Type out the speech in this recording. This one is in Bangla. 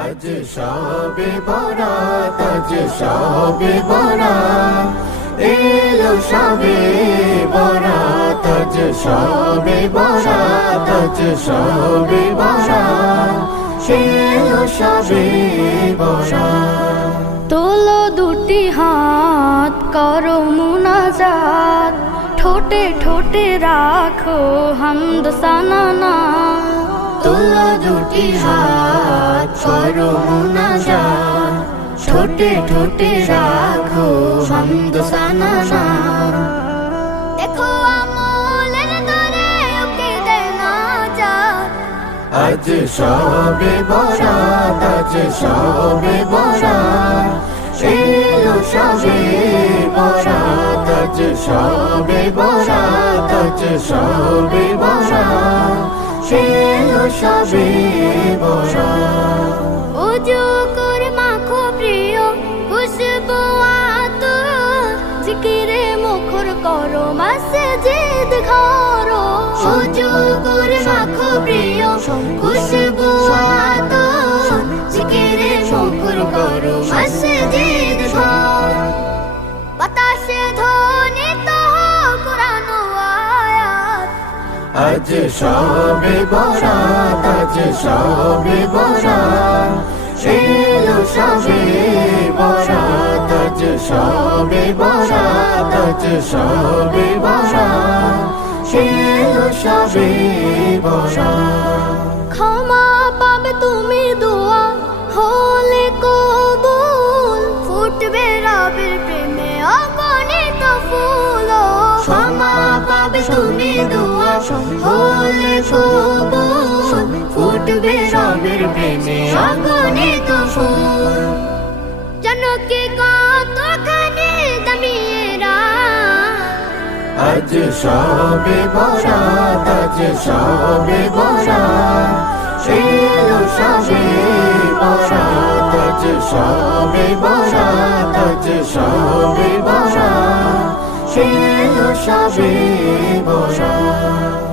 আজ সবে বরাত, আজ সবে বরাত, এলো সবে বরাত, আজ সবে বরাত, আজ সবে বরাত, এলো সবে বরাত। তোলো দুটি হাত করো মুনাজাত, ঠোঁটে ঠোঁটে রাখো হামদ সানা। তোলো দুটি হাত করো মুনাজাত, ঠোঁটে ঠোঁটে রাখো হামদ সানা। দেখো আমলের দরে ওকে দেয় না যাত। আজ সবে বরাত, আজ সবে বরাত, এলো সবে বরাত, আজ সবে বরাত, আজ সবে বরাত, এলো সবে বরাত। ওযু করে মাখো প্রিয় খুশবু আতর, জিকিরে মুখর করো মসজিদ ঘর। ওযু করে মাখো প্রিয় খুশবু আতর, জিকিরে মুখর করো মসজিদ ঘর। বাতাসে ধ্বনিত কুরআন আয়াত। আজ সবে বরাত, আজ সবে বরাত, এলো সবে বরাত, আজ সবে বরাত, আজ সবে বরাত, এলো সবে বরাত। ক্ষমা পাবে তুমি দোয়া হলে কবুল, ফুটবে রবের প্রেমে অগণিত ফুল। ক্ষমা পাবে তুমি দোয়া হলে কবুল, ফুটবে রবের প্রেমে অগণিত ফুল। জনকে কতখানি দামিয়েরা, আজ সবে বরাত, আজ সবে বরাত, এলো সবে বরাত, আজ সবে বরাত, আজ সবে বরাত, এলো সবে বরাত।